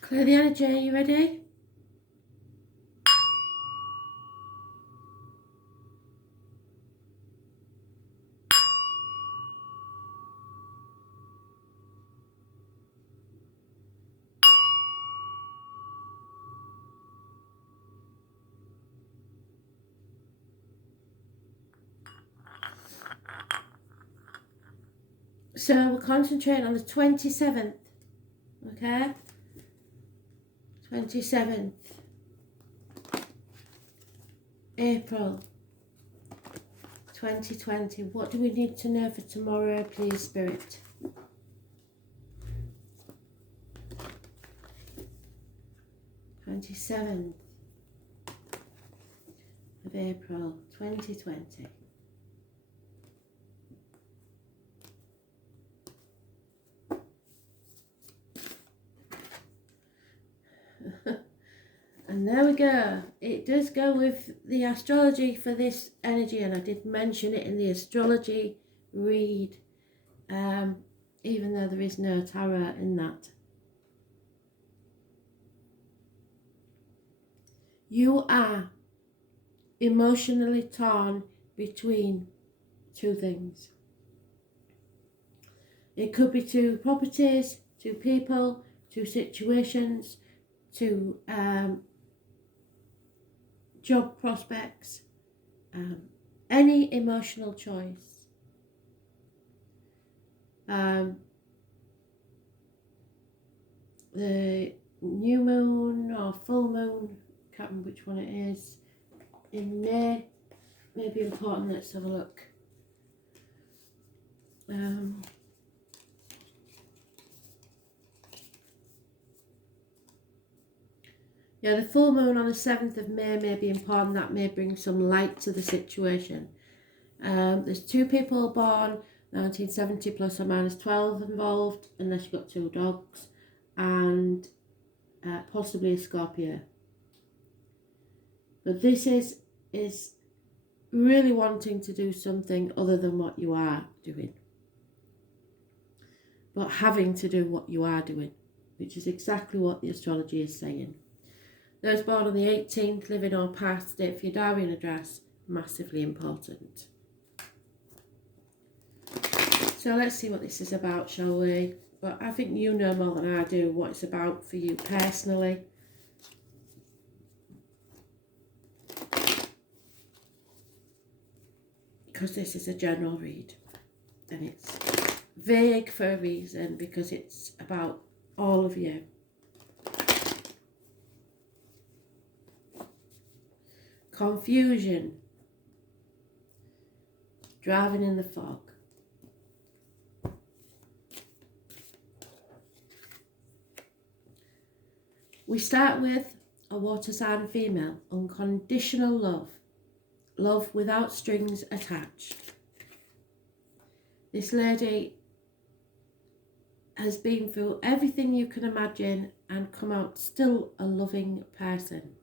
Clear the energy. Are you ready? So we're concentrating on the 27th, okay? 27th April 2020. What do we need to know for tomorrow, please, Spirit? th of April 2020. And there we go. It does go with the astrology for this energy, and I did mention it in the astrology read, even though there is no tarot in that. You are emotionally torn between two things. It could be two properties, two people, two situations, two job prospects, any emotional choice. The new moon or full moon, can't remember which one it is, in May may be important. Let's have a look. Yeah, the full moon on the 7th of May may be important. That may bring some light to the situation. There's two people born 1970 plus or minus 12 involved, unless you've got two dogs, and possibly a Scorpio. But this is really wanting to do something other than what you are doing, but having to do what you are doing, which is exactly what the astrology is saying. Those born on the 18th, living or past, date for your diary and address, massively important. So let's see what this is about, shall we? But I think you know more than I do what it's about for you personally. Because this is a general read. And it's vague for a reason, because it's about all of you. Confusion. Driving in the fog. We start with a water sign female. Unconditional love. Love without strings attached. This lady has been through everything you can imagine and come out still a loving person.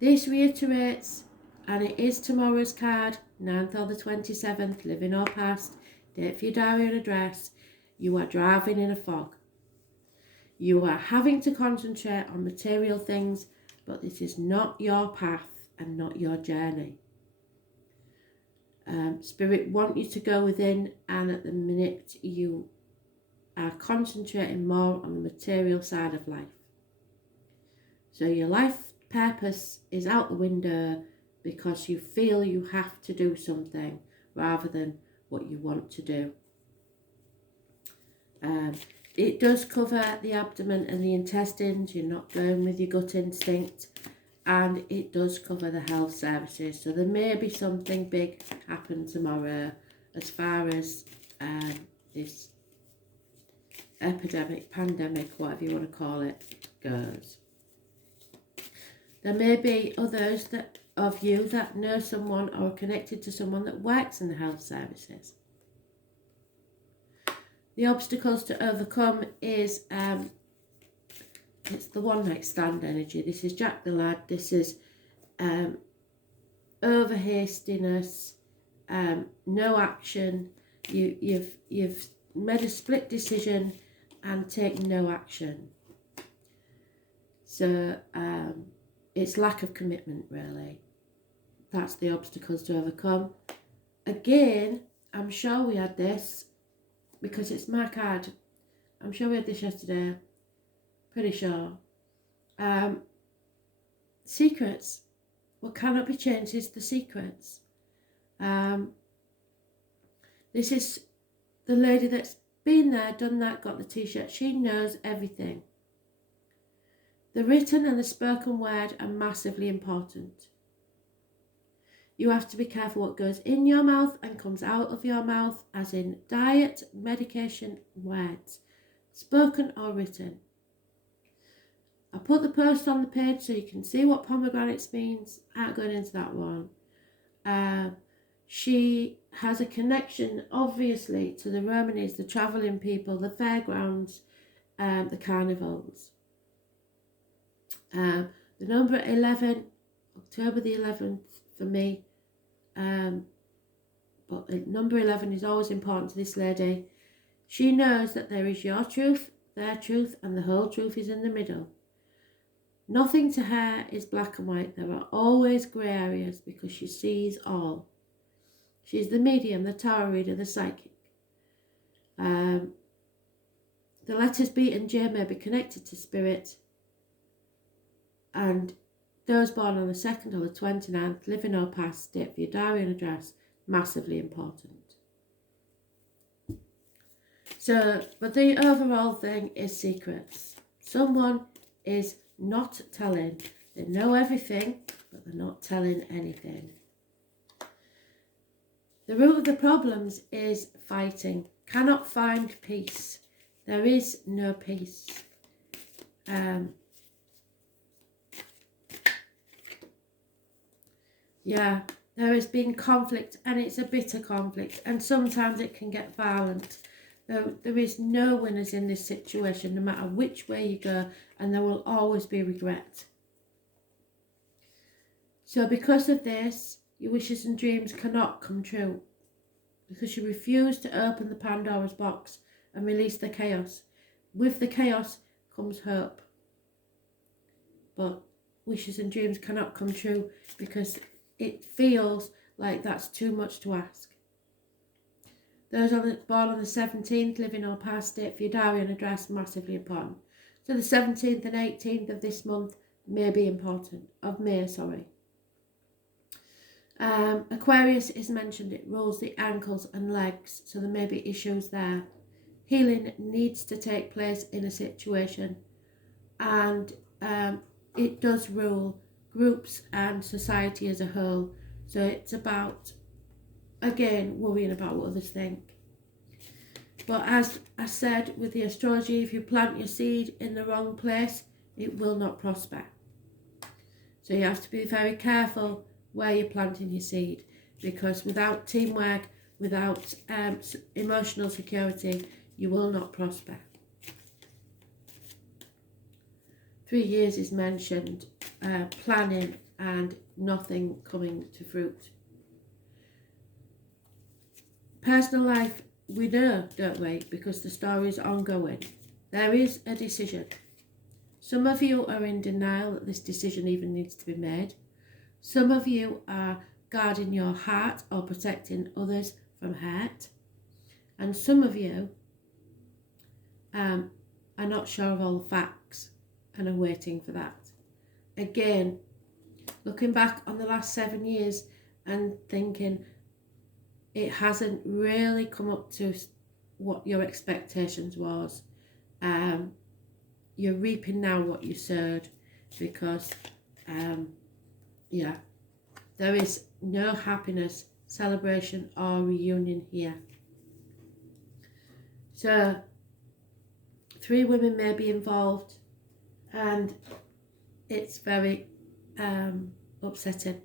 This reiterates, and it is tomorrow's card, 9th or the 27th, living or past, date for your diary and address. You are driving in a fog. You are having to concentrate on material things, but this is not your path and not your journey. Spirit want you to go within, and at the minute you are concentrating more on the material side of life. So your life purpose is out the window because you feel you have to do something rather than what you want to do. It does cover the abdomen and the intestines. You're not going with your gut instinct. And it does cover the health services. So there may be something big happen tomorrow as far as this epidemic, pandemic, whatever you want to call it, goes. There may be others of you that know someone or are connected to someone that works in the health services. The obstacles to overcome is it's the one night stand energy. This is Jack the Lad. This is over hastiness, no action. You've made a split decision and take no action. So it's lack of commitment, really. That's the obstacles to overcome. Again, I'm sure we had this, because it's my card. I'm sure we had this yesterday. Pretty sure. Secrets. What cannot be changed is the secrets. This is the lady that's been there, done that, got the t-shirt. She knows everything. The written and the spoken word are massively important. You have to be careful what goes in your mouth and comes out of your mouth, as in diet, medication, words, spoken or written. I put the post on the page so you can see what pomegranates means. Not going into that one. She has a connection, obviously, to the Romanies, the travelling people, the fairgrounds, the carnivals. The number 11, October the 11th for me. But number 11 is always important to this lady. She knows that there is your truth, their truth, and the whole truth is in the middle. Nothing to her is black and white. There are always grey areas because she sees all. She's the medium, the tarot reader, the psychic. The letters B and J may be connected to spirit. And those born on the 2nd or the 29th, living or past, date for your diary and address, massively important. So, but the overall thing is secrets. Someone is not telling. They know everything, but they're not telling anything. The root of the problems is fighting. Cannot find peace. There is no peace. Yeah, there has been conflict, and it's a bitter conflict, and sometimes it can get violent. There is no winners in this situation, no matter which way you go, and there will always be regret. So because of this, your wishes and dreams cannot come true, because you refuse to open the Pandora's box and release the chaos. With the chaos comes hope. But wishes and dreams cannot come true because it feels like that's too much to ask. Those born on the 17th, living or past, date for your diary and address, massively important. So the 17th and 18th of this month may be important, of May, sorry. Aquarius is mentioned. It rules the ankles and legs, so there may be issues there. Healing needs to take place in a situation, and it does rule groups and society as a whole. So it's about, again, worrying about what others think. But as I said with the astrology, if you plant your seed in the wrong place, it will not prosper. So you have to be very careful where you're planting your seed, because without teamwork, without emotional security, you will not prosper. 3 years is mentioned, planning and nothing coming to fruit. Personal life, we know, don't we, because the story is ongoing. There is a decision. Some of you are in denial that this decision even needs to be made. Some of you are guarding your heart or protecting others from hurt. And some of you are not sure of all the facts and are waiting for that. Again, looking back on the last 7 years and thinking it hasn't really come up to what your expectations was. You're reaping now what you sowed, because yeah, there is no happiness, celebration or reunion here. So 3 women may be involved, and it's very upsetting.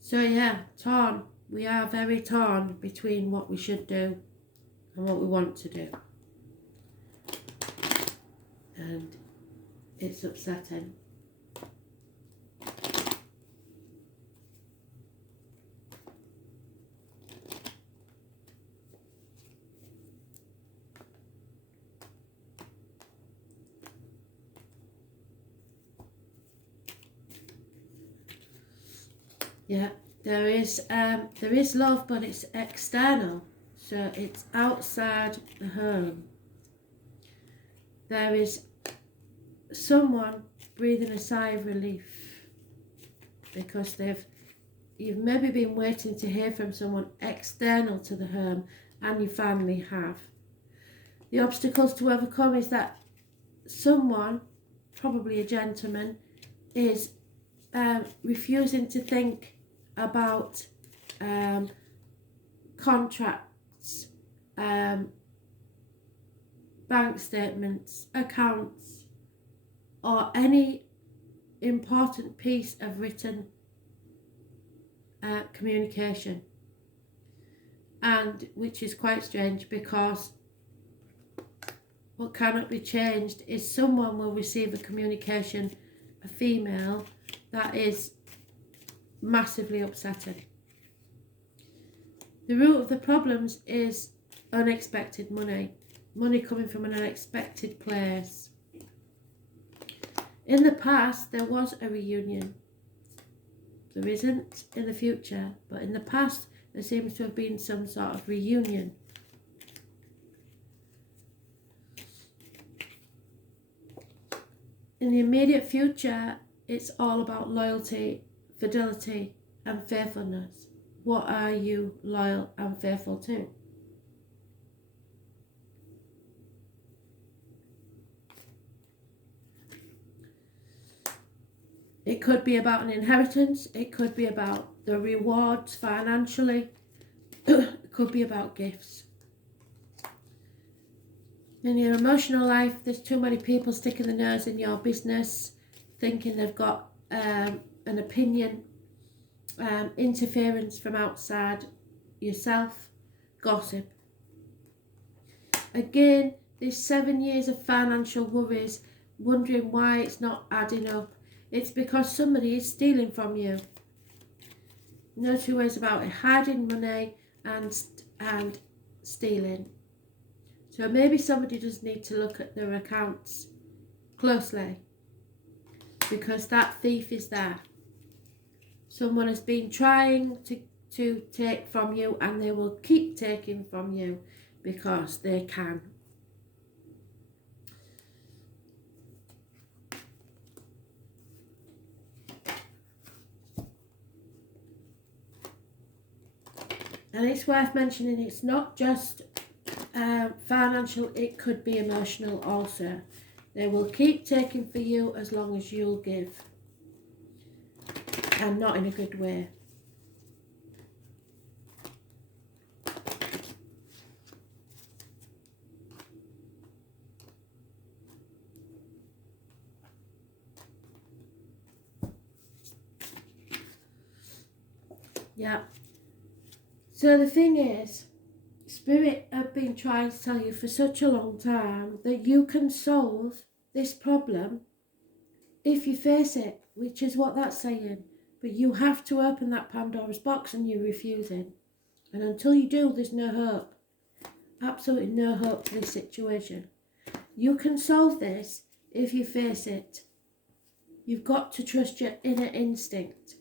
So yeah, torn. We are very torn between what we should do and what we want to do. And it's upsetting. Yeah, there is love, but it's external, so it's outside the home. There is someone breathing a sigh of relief because you've maybe been waiting to hear from someone external to the home, and you finally have. The obstacles to overcome is that someone, probably a gentleman, is refusing to think about contracts, bank statements, accounts, or any important piece of written communication. And which is quite strange, because what cannot be changed is someone will receive a communication, a female, that is massively upsetting. The root of the problems is unexpected money coming from an unexpected place. In the past, there was a reunion. There isn't in the future, but in the past, there seems to have been some sort of reunion. In the immediate future, it's all about loyalty, fidelity, and faithfulness. What are you loyal and faithful to? It could be about an inheritance. It could be about the rewards financially. It could be about gifts. In your emotional life, there's too many people sticking their nose in your business, thinking they've got an opinion, interference from outside yourself, gossip. Again, there's 7 years of financial worries, wondering why it's not adding up. It's because somebody is stealing from you. No two ways about it. Hiding money and stealing. So maybe somebody does need to look at their accounts closely, because that thief is there. Someone has been trying to take from you, and they will keep taking from you because they can. And it's worth mentioning, it's not just financial, it could be emotional also. They will keep taking for you as long as you'll give, and not in a good way. Yeah. So the thing is, Spirit have been trying to tell you for such a long time that you can solve this problem if you face it, which is what that's saying. But you have to open that Pandora's box, and you're refusing. And until you do, there's no hope. Absolutely no hope for this situation. You can solve this if you face it. You've got to trust your inner instinct.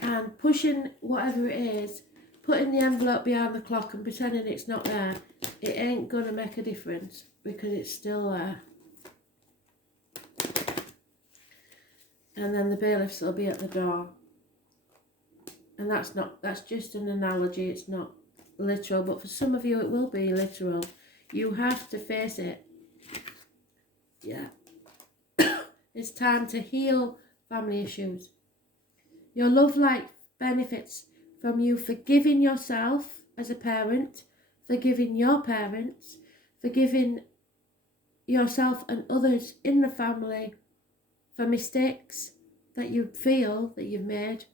And pushing whatever it is, putting the envelope behind the clock and pretending it's not there, it ain't going to make a difference, because it's still there. And then the bailiffs will be at the door. And that's just an analogy, it's not literal, but for some of you it will be literal. You have to face it. Yeah. It's time to heal family issues. Your love life benefits from you forgiving yourself as a parent, forgiving your parents, forgiving yourself and others in the family for mistakes that you feel that you've made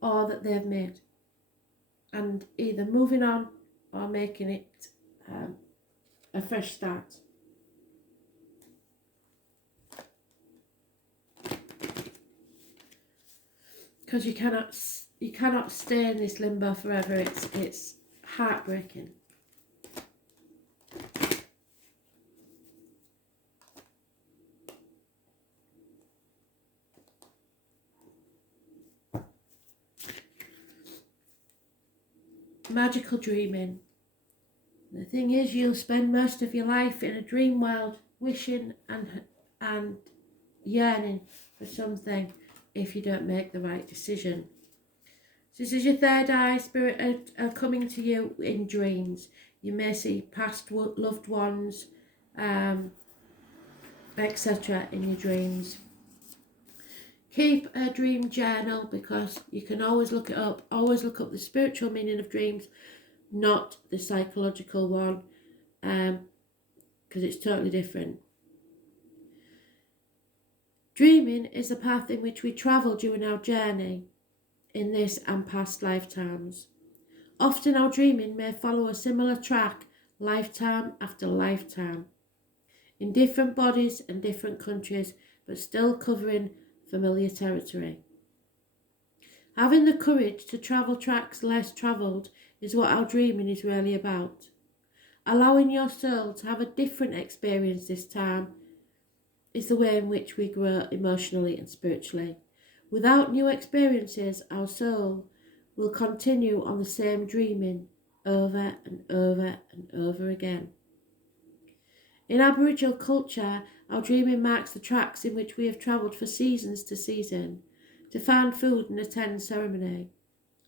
or that they've made, and either moving on or making it a fresh start. Because you cannot stay in this limbo forever. It's heartbreaking. magical dreaming. The thing is, you'll spend most of your life in a dream world, wishing and yearning for something if you don't make the right decision. So this is your third eye. Spirit are coming to you in dreams. You may see past loved ones, etc. in your dreams. Keep a dream journal because you can always look it up. Always look up the spiritual meaning of dreams, not the psychological one, because it's totally different. Dreaming is the path in which we travel during our journey in this and past lifetimes. Often our dreaming may follow a similar track lifetime after lifetime, in different bodies and different countries, but still covering familiar territory. Having the courage to travel tracks less travelled is what our dreaming is really about. Allowing your soul to have a different experience this time is the way in which we grow emotionally and spiritually. Without new experiences, our soul will continue on the same dreaming over and over and over again. In Aboriginal culture, our dreaming marks the tracks in which we have travelled for seasons to season, to find food and attend ceremony.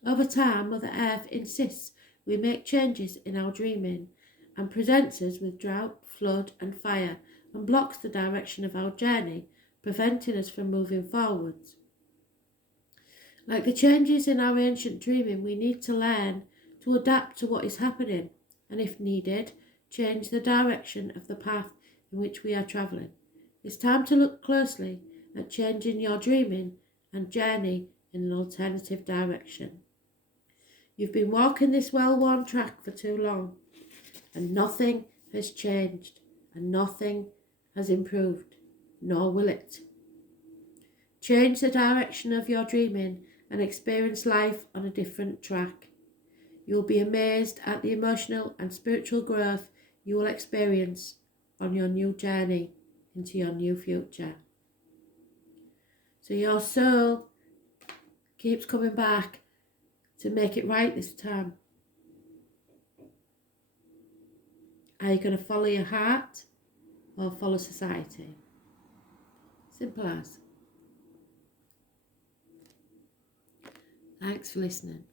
Over time, Mother Earth insists we make changes in our dreaming and presents us with drought, flood and fire and blocks the direction of our journey, preventing us from moving forwards. Like the changes in our ancient dreaming, we need to learn to adapt to what is happening and, if needed, change the direction of the path in which we are travelling. It's time to look closely at changing your dreaming and journey in an alternative direction. You've been walking this well-worn track for too long, and nothing has changed, and nothing has improved, nor will it. Change the direction of your dreaming and experience life on a different track. You'll be amazed at the emotional and spiritual growth you will experience on your new journey into your new future. So your soul keeps coming back to make it right this time. Are you going to follow your heart or follow society? Simple as. Thanks for listening.